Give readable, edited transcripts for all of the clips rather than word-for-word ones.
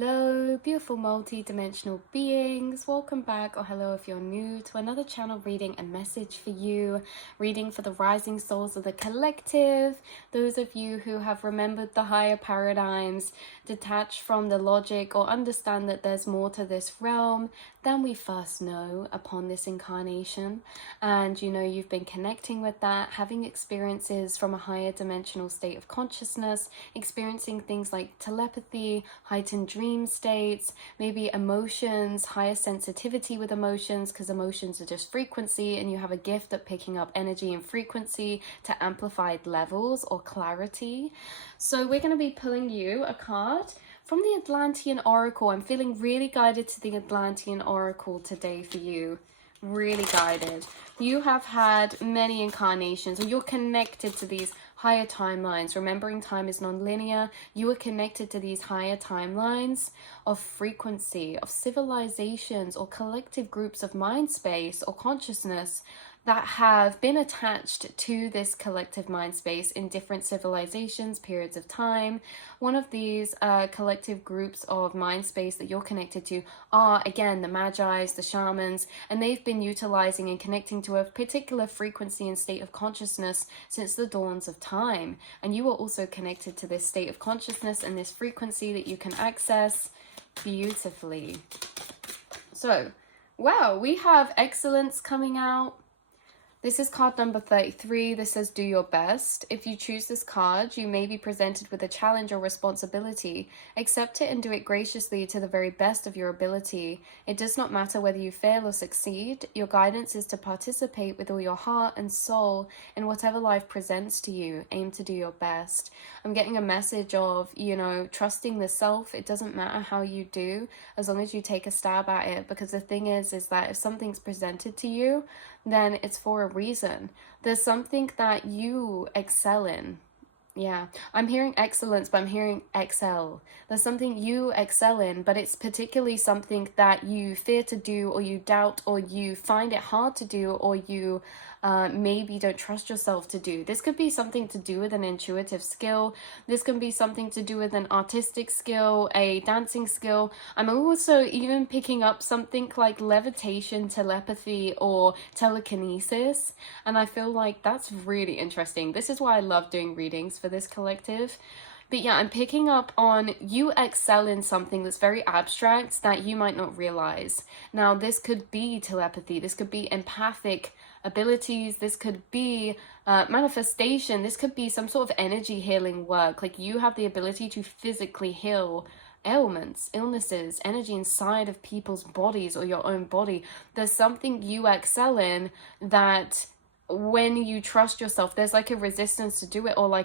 Hello, beautiful multi-dimensional beings. Welcome back, or hello if you're new, to another channel reading and message for you. Reading for the rising souls of the collective. Those of you who have remembered the higher paradigms, detached from the logic, or understand that there's more to this realm than we first know upon this incarnation. And you've been connecting with that, having experiences from a higher dimensional state of consciousness, experiencing things like telepathy, heightened dream states, maybe emotions, higher sensitivity with emotions, because emotions are just frequency and you have a gift at picking up energy and frequency to amplified levels or clarity. So we're going to be pulling you a card from the Atlantean Oracle. I'm feeling really guided to the Atlantean Oracle today for you. Really guided. You have had many incarnations, or you're connected to these higher timelines. Remembering time is non-linear. You are connected to these higher timelines of frequency, of civilizations or collective groups of mind space or consciousness that have been attached to this collective mind space in different civilizations, periods of time. One of these collective groups of mind space that you're connected to are, again, the Magi's, the shamans, and they've been utilizing and connecting to a particular frequency and state of consciousness since the dawns of time. And you are also connected to this state of consciousness and this frequency that you can access beautifully. So, wow, we have excellence coming out. This is card number 33. This says, do your best. If you choose this card, you may be presented with a challenge or responsibility. Accept it and do it graciously to the very best of your ability. It does not matter whether you fail or succeed. Your guidance is to participate with all your heart and soul in whatever life presents to you. Aim to do your best. I'm getting a message of, trusting the self. It doesn't matter how you do, as long as you take a stab at it. Because the thing is that if something's presented to you, then it's for a reason. There's something that you excel in. Yeah, I'm hearing excellence, but I'm hearing excel. There's something you excel in, but it's particularly something that you fear to do, or you doubt, or you find it hard to do, or you maybe don't trust yourself to do. This could be something to do with an intuitive skill. This can be something to do with an artistic skill, a dancing skill. I'm also even picking up something like levitation, telepathy, or telekinesis. And I feel like that's really interesting. This is why I love doing readings for this collective. But yeah, I'm picking up on you excel in something that's very abstract that you might not realize. Now, this could be telepathy. This could be empathic abilities. This could be manifestation. This could be some sort of energy healing work. Like, you have the ability to physically heal ailments, illnesses, energy inside of people's bodies or your own body. There's something you excel in that when you trust yourself, there's like a resistance to do it, or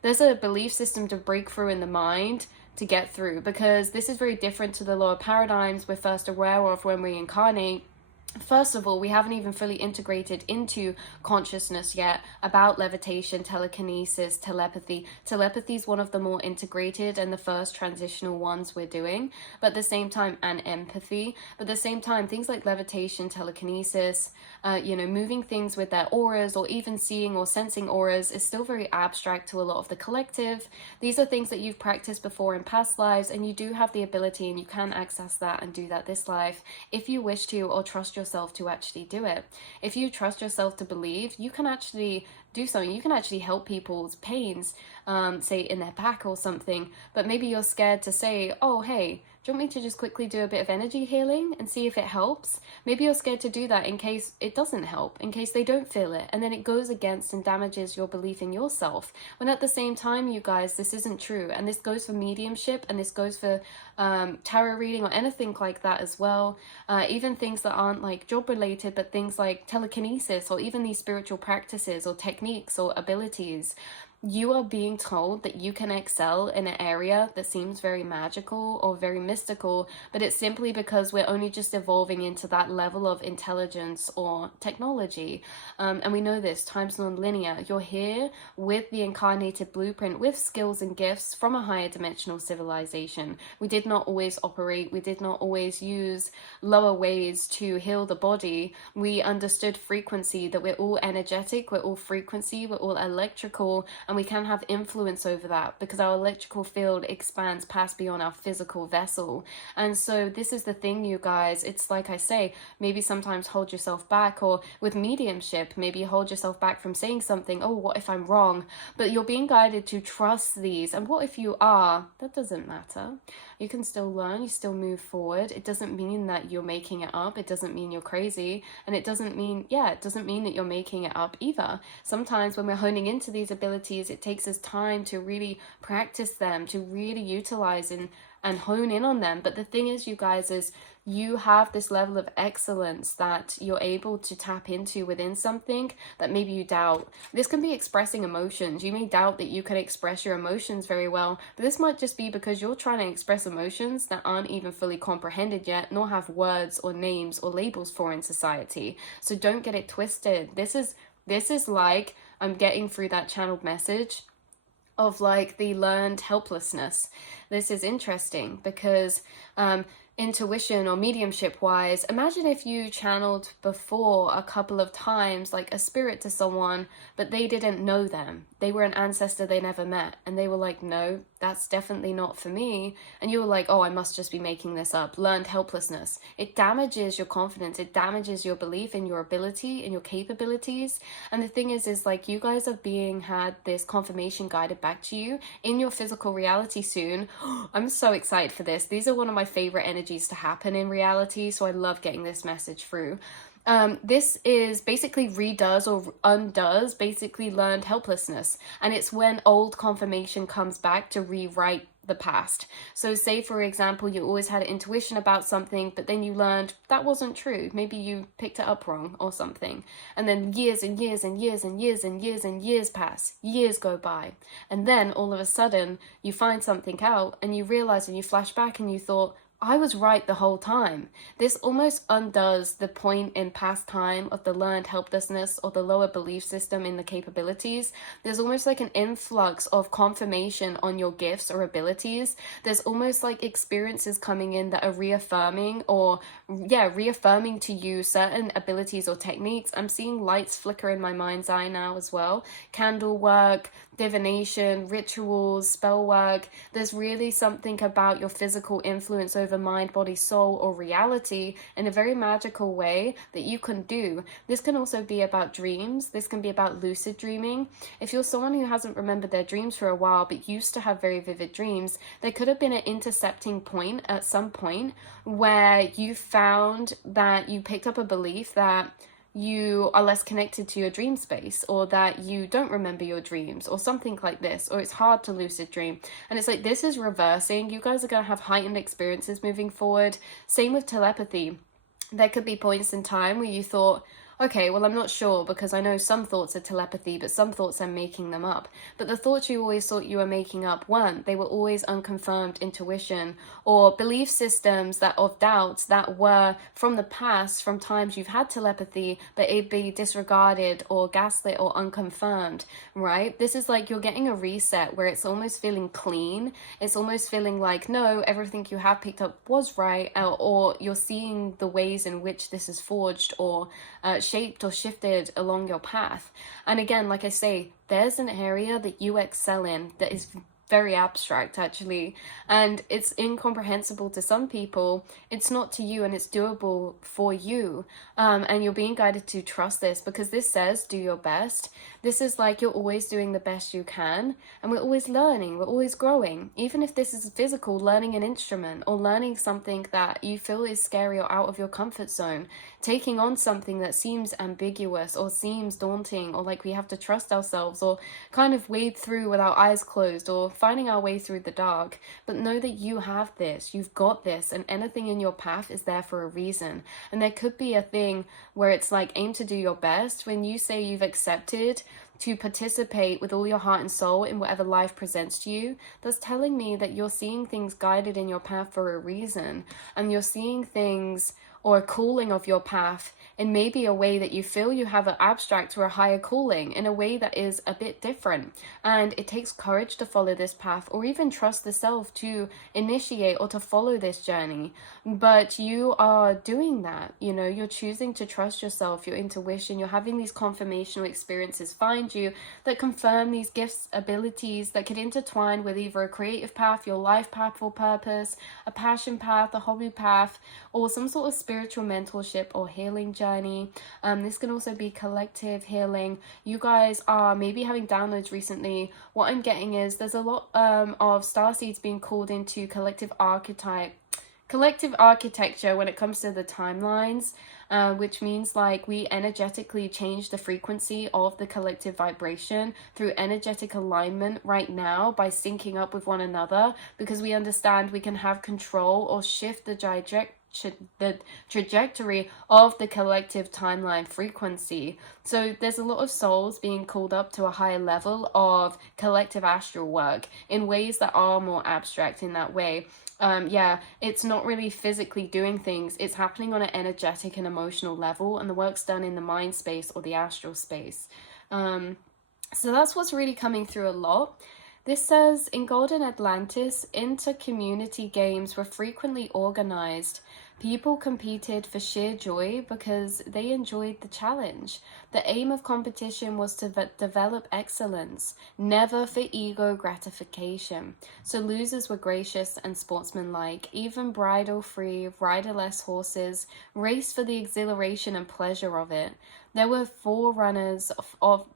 there's a belief system to break through in the mind to get through, because this is very different to the lower paradigms we're first aware of when we incarnate. First of all, we haven't even fully integrated into consciousness yet about levitation, telekinesis, telepathy. Telepathy is one of the more integrated and the first transitional ones we're doing, but at the same time, and empathy. But at the same time, things like levitation, telekinesis, moving things with their auras, or even seeing or sensing auras, is still very abstract to a lot of the collective. These are things that you've practiced before in past lives, and you do have the ability and you can access that and do that this life if you wish to, or trust yourself to actually do it. If you trust yourself to believe, you can actually do something. You can actually help people's pains, say in their back or something, but maybe you're scared to say, oh, hey, do you want me to just quickly do a bit of energy healing and see if it helps? Maybe you're scared to do that in case it doesn't help, in case they don't feel it, and then it goes against and damages your belief in yourself. When at the same time, you guys, this isn't true. And this goes for mediumship, and this goes for tarot reading or anything like that as well. Even things that aren't like job related, but things like telekinesis, or even these spiritual practices or techniques or abilities. You are being told that you can excel in an area that seems very magical or very mystical, but it's simply because we're only just evolving into that level of intelligence or technology. And we know this, time's non-linear. You're here with the incarnated blueprint, with skills and gifts from a higher dimensional civilization. We did not always operate, we did not always use lower ways to heal the body. We understood frequency, that we're all energetic, we're all frequency, we're all electrical, and and we can have influence over that because our electrical field expands past beyond our physical vessel. And so this is the thing, you guys. It's like I say, maybe sometimes hold yourself back, or with mediumship, maybe you hold yourself back from saying something. Oh, what if I'm wrong? But you're being guided to trust these. And what if you are? That doesn't matter. You can still learn, you still move forward. It doesn't mean that you're making it up. It doesn't mean you're crazy. And it doesn't mean, it doesn't mean that you're making it up either. Sometimes when we're honing into these abilities, it takes us time to really practice them, to really utilize and hone in on them. But the thing is, you guys, is you have this level of excellence that you're able to tap into within something that maybe you doubt. This can be expressing emotions. You may doubt that you can express your emotions very well, but this might just be because you're trying to express emotions that aren't even fully comprehended yet, nor have words or names or labels for in society. So don't get it twisted. This is like, I'm getting through that channeled message of like the learned helplessness. This is interesting because intuition or mediumship wise, imagine if you channeled before a couple of times like a spirit to someone, but they didn't know them. They were an ancestor they never met, and they were like, no, that's definitely not for me. And you were like, oh, I must just be making this up. Learned helplessness. It damages your confidence. It damages your belief in your ability and your capabilities. And the thing is like, you guys are had this confirmation guided back to you in your physical reality soon. I'm so excited for this. These are one of my favorite energies to happen in reality, so I love getting this message through. This is basically redoes or undoes basically learned helplessness, and it's when old confirmation comes back to rewrite the past. So say, for example, you always had an intuition about something, but then you learned that wasn't true. Maybe you picked it up wrong or something. And then years and years and years and years and years and years pass. Years go by. And then all of a sudden you find something out and you realize, and you flash back and you thought, I was right the whole time. This almost undoes the point in past time of the learned helplessness or the lower belief system in the capabilities. There's almost like an influx of confirmation on your gifts or abilities. There's almost like experiences coming in that are reaffirming to you certain abilities or techniques. I'm seeing lights flicker in my mind's eye now as well. Candle work, divination, rituals, spell work. There's really something about your physical influence over mind, body, soul, or reality in a very magical way that you can do. This can also be about dreams. This can be about lucid dreaming. If you're someone who hasn't remembered their dreams for a while but used to have very vivid dreams, there could have been an intercepting point at some point where you found that you picked up a belief that you are less connected to your dream space, or that you don't remember your dreams, or something like this, or it's hard to lucid dream. And it's like, this is reversing. You guys are going to have heightened experiences moving forward. Same with telepathy. There could be points in time where you thought, okay, well, I'm not sure, because I know some thoughts are telepathy, but some thoughts I'm making them up. But the thoughts you always thought you were making up weren't. They were always unconfirmed intuition or belief systems that of doubts that were from the past, from times you've had telepathy, but it'd be disregarded or gaslit or unconfirmed, right? This is like you're getting a reset where it's almost feeling clean. It's almost feeling like, no, everything you have picked up was right, or you're seeing the ways in which this is forged or shaped or shifted along your path. And again, like I say, there's an area that you excel in that is very abstract actually, and it's incomprehensible to some people. It's not to you, and it's doable for you, and you're being guided to trust this, because this says do your best. This is like you're always doing the best you can, and we're always learning, we're always growing. Even if this is physical, learning an instrument or learning something that you feel is scary or out of your comfort zone, taking on something that seems ambiguous or seems daunting, or like we have to trust ourselves or kind of wade through with our eyes closed, or finding our way through the dark. But know that you have this, you've got this, and anything in your path is there for a reason. And there could be a thing where it's like, aim to do your best. When you say you've accepted to participate with all your heart and soul in whatever life presents to you, that's telling me that you're seeing things guided in your path for a reason, and you're seeing things or a calling of your path in maybe a way that you feel you have an abstract or a higher calling, in a way that is a bit different. And it takes courage to follow this path, or even trust the self to initiate or to follow this journey. But you are doing that, you know, you're choosing to trust yourself, your intuition. You're having these confirmational experiences find you that confirm these gifts, abilities that could intertwine with either a creative path, your life path or purpose, a passion path, a hobby path, or some sort of spiritual mentorship or healing journey. This can also be collective healing. You guys are maybe having downloads recently. What I'm getting is there's a lot of starseeds being called into collective architecture when it comes to the timelines, which means like we energetically change the frequency of the collective vibration through energetic alignment right now by syncing up with one another, because we understand we can have control or shift the trajectory of the collective timeline frequency. So there's a lot of souls being called up to a higher level of collective astral work in ways that are more abstract in that way. Yeah, it's not really physically doing things, it's happening on an energetic and emotional level, and the work's done in the mind space or the astral space. So that's what's really coming through a lot. This says, in Golden Atlantis, inter-community games were frequently organized. People competed for sheer joy because they enjoyed the challenge. The aim of competition was to develop excellence, never for ego gratification. So losers were gracious and sportsmanlike, even bridle-free, riderless horses raced for the exhilaration and pleasure of it. There were forerunners of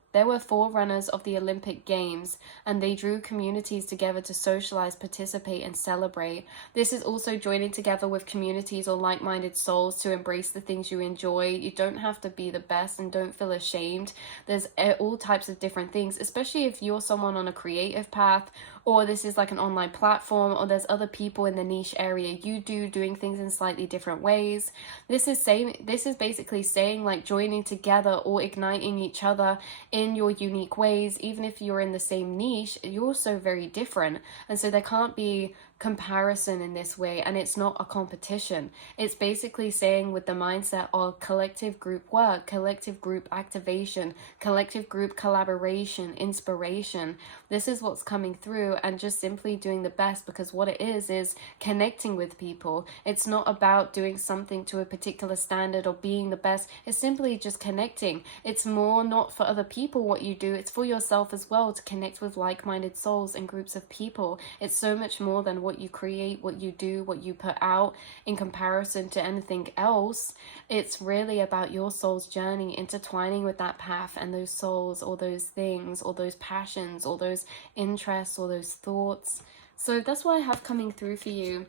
the Olympic Games, and they drew communities together to socialize, participate, and celebrate. This is also joining together with communities or like-minded souls to embrace the things you enjoy. You don't have to be the best, and don't feel ashamed. There's all types of different things, especially if you're someone on a creative path, or this is like an online platform, or there's other people in the niche area you doing things in slightly different ways. This is basically saying like joining together or igniting each other in your unique ways. Even if you're in the same niche, you're also very different, and so there can't be comparison in this way, and it's not a competition. It's basically saying with the mindset of collective group work, collective group activation, collective group collaboration, inspiration. This is what's coming through, and just simply doing the best, because what it is connecting with people. It's not about doing something to a particular standard or being the best. It's simply just connecting. It's more not for other people what you do, it's for yourself as well, to connect with like-minded souls and groups of people. It's so much more than what you create, what you do, what you put out in comparison to anything else. It's really about your soul's journey intertwining with that path and those souls or those things or those passions or those interests or those thoughts. So that's what I have coming through for you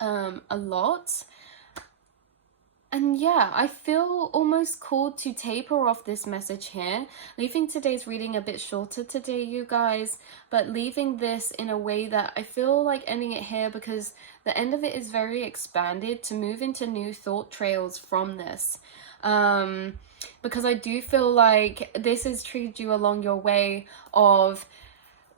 a lot. And yeah, I feel almost called to taper off this message here, leaving today's reading a bit shorter today, you guys, but leaving this in a way that I feel like ending it here, because the end of it is very expanded, to move into new thought trails from this. Because I do feel like this has triggered you along your way of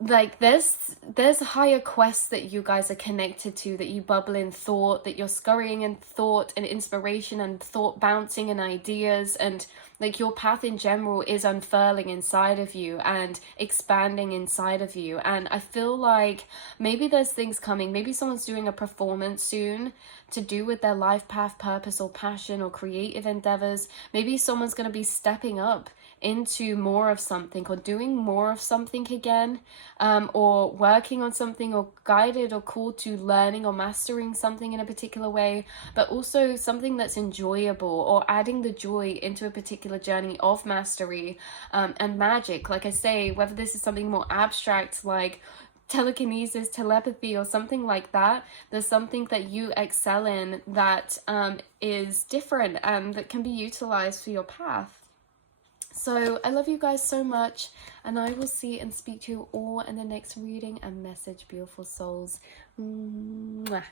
like there's higher quests that you guys are connected to, that you bubble in thought, that you're scurrying in thought and inspiration and thought bouncing and ideas, and like your path in general is unfurling inside of you and expanding inside of you. And I feel like maybe there's things coming, maybe someone's doing a performance soon to do with their life path, purpose or passion or creative endeavors. Maybe someone's going to be stepping up into more of something, or doing more of something again, or working on something, or guided or called to learning or mastering something in a particular way, but also something that's enjoyable, or adding the joy into a particular journey of mastery and magic. Like I say, whether this is something more abstract like telekinesis, telepathy, or something like that, there's something that you excel in that is different and that can be utilized for your path. So I love you guys so much, and I will see and speak to you all in the next reading and message, beautiful souls. Mwah.